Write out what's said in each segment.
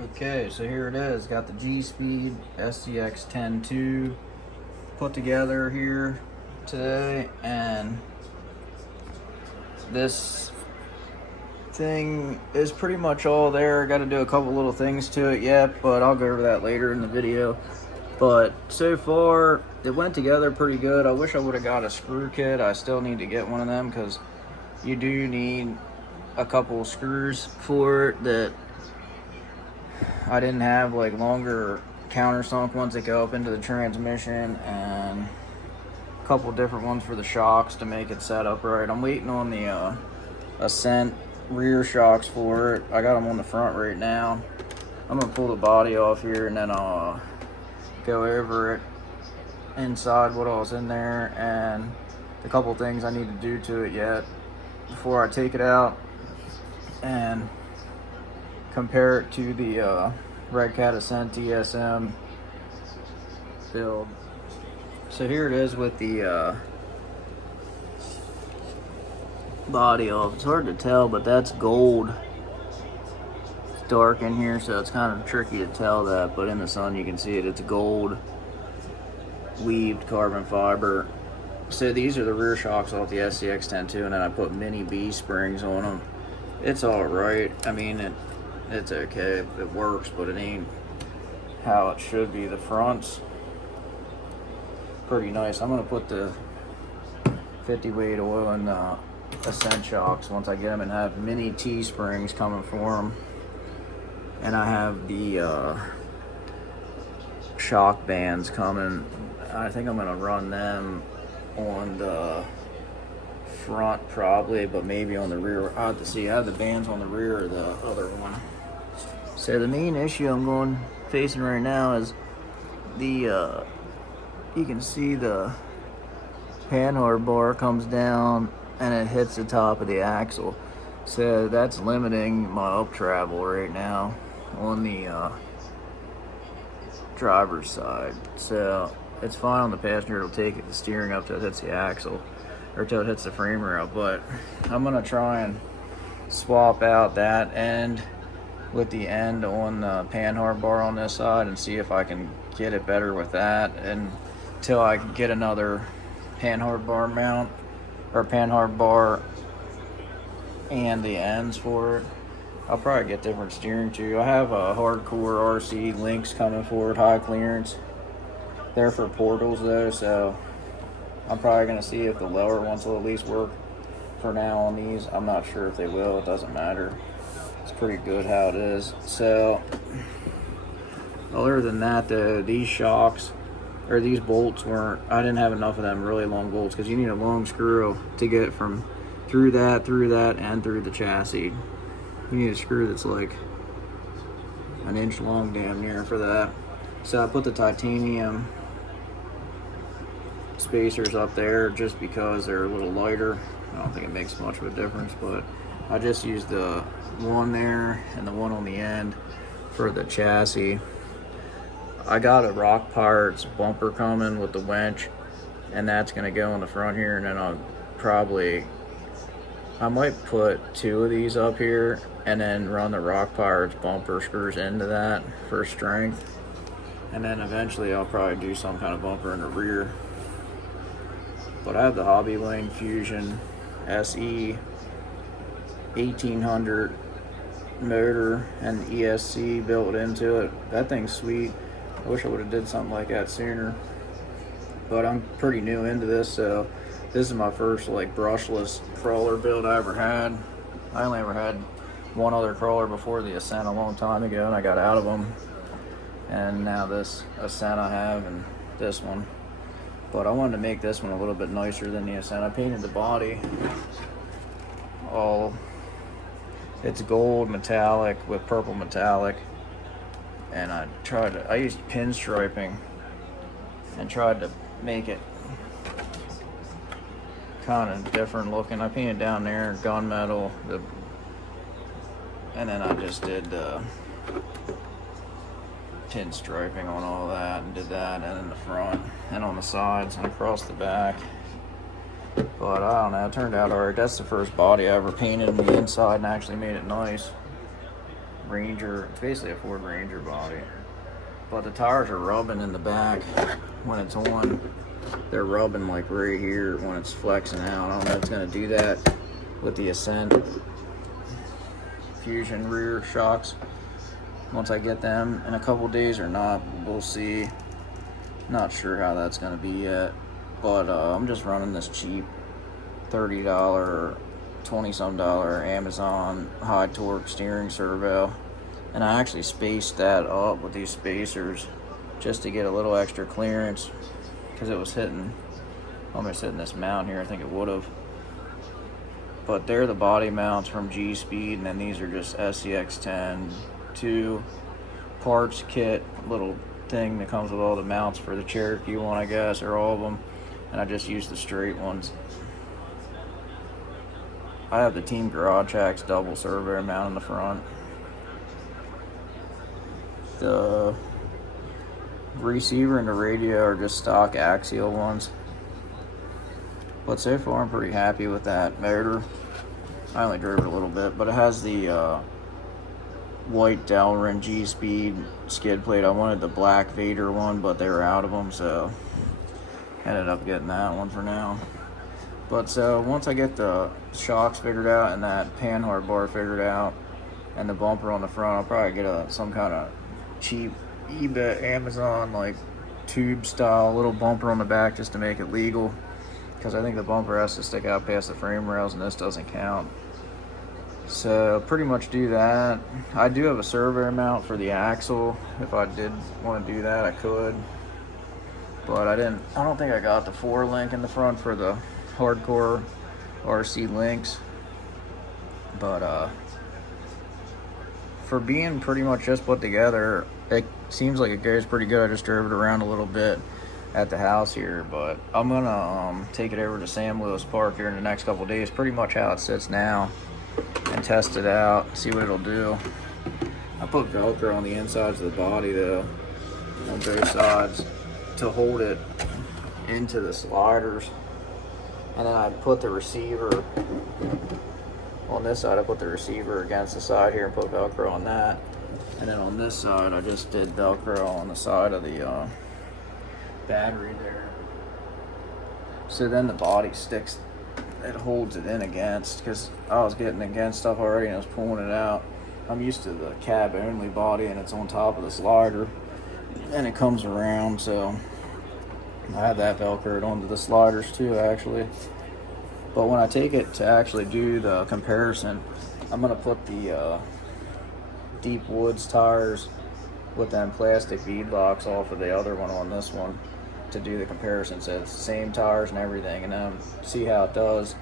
Okay, so here it is. Got the Gspeed SCX-10-2 put together here today, and this thing is pretty much all there. Got to do a couple little things to it yet, but I'll go over that later in the video. But so far, it went together pretty good. I wish I would have got a screw kit. I still need to get one of them because you do need a couple screws for it that I didn't have, like longer countersunk ones that go up into the transmission, and a couple different ones for the shocks to make it set up right. I'm waiting on the Ascent rear shocks for it. I got them on the front right now. I'm gonna pull the body off here and then I'll go over it inside what all's in there and a couple things I need to do to it yet before I take it out and compare it to the Red Cat Ascent DSM build. So here it is with the body off. It's hard to tell, but that's gold. It's dark in here, so it's kind of tricky to tell that, but in the sun you can see it. It's gold weaved carbon fiber. So these are the rear shocks off the SCX-10-2, and then I put mini B springs on them. It's all right. I mean, it's okay. It works, but it ain't how it should be. The front's pretty nice. I'm gonna put the 50 weight oil in the Ascent shocks once I get them, and have mini T springs coming for them. And I have the shock bands coming. I think I'm gonna run them on the front probably, but maybe on the rear. I'll have to see. I have the bands on the rear of the other one. So the main issue I'm facing right now is the you can see the panhard bar comes down and it hits the top of the axle. So that's limiting my up travel right now on the driver's side. So it's fine on the passenger. It'll take the steering up till it hits the axle or till it hits the frame rail. But I'm gonna try and swap out that end with the end on the panhard bar on this side and see if I can get it better with that, and until I can get another panhard bar mount or panhard bar and the ends for it. I'll probably get different steering too. I have a hardcore RC links coming forward, high clearance. They're for portals though, so I'm probably gonna see if the lower ones will at least work for now on these. I'm not sure if they will. It doesn't matter. It's pretty good how it is. So other than that though, these shocks or these bolts I didn't have enough of them really long bolts, because you need a long screw to get from through that, and through the chassis. You need a screw that's like an inch long damn near for that. So I put the titanium spacers up there just because they're a little lighter. I don't think it makes much of a difference, but I just used the one there and the one on the end for the chassis. I got a Rock Pirates bumper coming with the winch, and that's gonna go in the front here, and then I might put two of these up here and then run the Rock Pirates bumper screws into that for strength, and then eventually I'll probably do some kind of bumper in the rear. But I have the Hobby Lane Fusion SE 1800 motor and ESC built into it. That thing's sweet. I wish I would have did something like that sooner, but I'm pretty new into this, so this is my first like brushless crawler build I ever had. I only ever had one other crawler before the Ascent a long time ago, and I got out of them, and now this Ascent I have, and this one. But I wanted to make this one a little bit nicer than the Ascent. I painted the body all, it's gold metallic with purple metallic, and I used pinstriping and tried to make it kind of different looking. I painted down there gunmetal, and then I just did pinstriping on all that, and did that, and in the front and on the sides and across the back. But I don't know, it turned out alright. That's the first body I ever painted on the inside and actually made it nice. Ranger. It's basically a Ford Ranger body. But the tires are rubbing in the back when it's on. They're rubbing like right here when it's flexing out. I don't know if it's going to do that with the Ascent Fusion rear shocks once I get them in a couple days or not. We'll see. Not sure how that's going to be yet. But I'm just running this cheap $30, $20-some Amazon high torque steering servo. And I actually spaced that up with these spacers just to get a little extra clearance, because it was almost hitting this mount here. I think it would have. But they're the body mounts from Gspeed, and then these are just SCX10 2 parts kit, little thing that comes with all the mounts for the Cherokee one, I guess, or all of them. And I just used the straight ones. I have the Team Garage Hacks double servo mount in the front. The receiver and the radio are just stock axial ones. But so far I'm pretty happy with that motor. I only drove it a little bit, but it has the white Delrin Gspeed skid plate. I wanted the black Vader one, but they were out of them, so ended up getting that one for now. But so once I get the shocks figured out and that panhard bar figured out and the bumper on the front, I'll probably get some kind of cheap eBay, Amazon, like tube style little bumper on the back just to make it legal, because I think the bumper has to stick out past the frame rails and this doesn't count. So pretty much do that. I do have a servo mount for the axle. If I did want to do that, I could, but I don't think I got the 4-link in the front for the hardcore RC links. But for being pretty much just put together, it seems like it goes pretty good. I just drove it around a little bit at the house here, but I'm gonna take it over to Sam Lewis Park here in the next couple days, pretty much how it sits now, and test it out, see what it'll do. I put Velcro on the insides of the body though, on both sides, to hold it into the sliders. And then I put the receiver on this side. I put the receiver against the side here and put Velcro on that. And then on this side, I just did Velcro on the side of the battery there. So then the body sticks, it holds it in against, because I was getting against stuff already and I was pulling it out. I'm used to the cab only body and it's on top of the slider and it comes around, so I have that Velcroed onto the sliders too, actually. But when I take it to actually do the comparison, I'm gonna put the Deep Woods tires with them plastic bead locks off of the other one on this one to do the comparison. So it's the same tires and everything, and then see how it does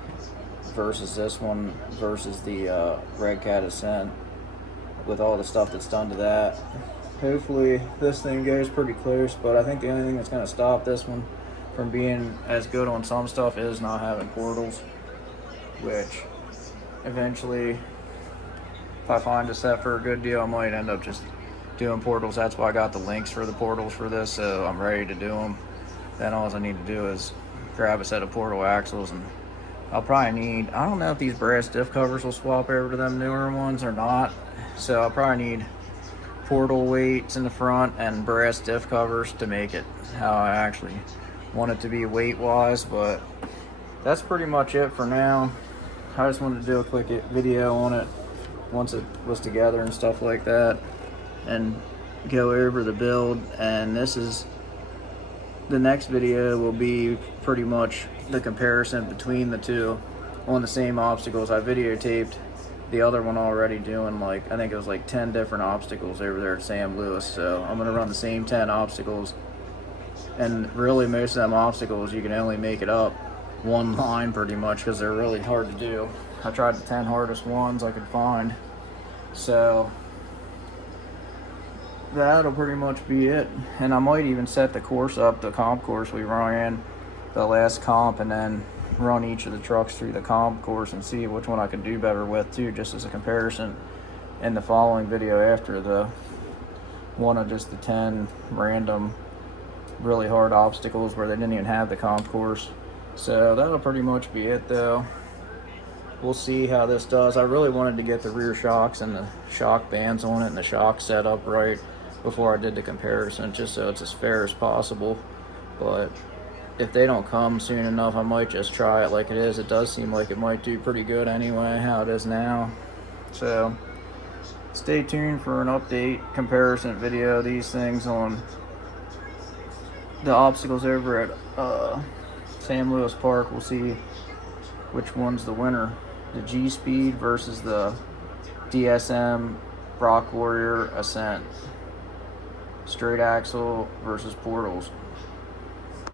versus this one versus the Red Cat Ascent with all the stuff that's done to that. Hopefully this thing goes pretty close, but I think the only thing that's going to stop this one from being as good on some stuff is not having portals, which eventually, if I find a set for a good deal, I might end up just doing portals. That's why I got the links for the portals for this, so I'm ready to do them. Then all I need to do is grab a set of portal axles, and I'll probably need, I don't know if these brass diff covers will swap over to them newer ones or not, so I'll probably need portal weights in the front and brass diff covers to make it how I actually want it to be weight wise. But that's pretty much it for now. I just wanted to do a quick video on it once it was together and stuff like that, and go over the build. And this is the next video will be pretty much the comparison between the two on the same obstacles. I videotaped the other one already doing, like, I think it was like 10 different obstacles over there at Sam Lewis, so I'm gonna run the same 10 obstacles. And really most of them obstacles you can only make it up one line pretty much, because they're really hard to do. I tried the 10 hardest ones I could find, so that'll pretty much be it. And I might even set the course up, the comp course we ran the last comp, and then run each of the trucks through the comp course and see which one I can do better with too, just as a comparison in the following video after the one of just the 10 random really hard obstacles where they didn't even have the comp course. So that'll pretty much be it though. we'll see how this does. I really wanted to get the rear shocks and the shock bands on it and the shock set up right before I did the comparison, just so it's as fair as possible. But if they don't come soon enough, I might just try it like it is. It does seem like it might do pretty good anyway, how it is now. So stay tuned for an update comparison video of these things on the obstacles over at Sam Lewis Park. We'll see which one's the winner. The Gspeed versus the DSM Rock Warrior Ascent. Straight axle versus portals.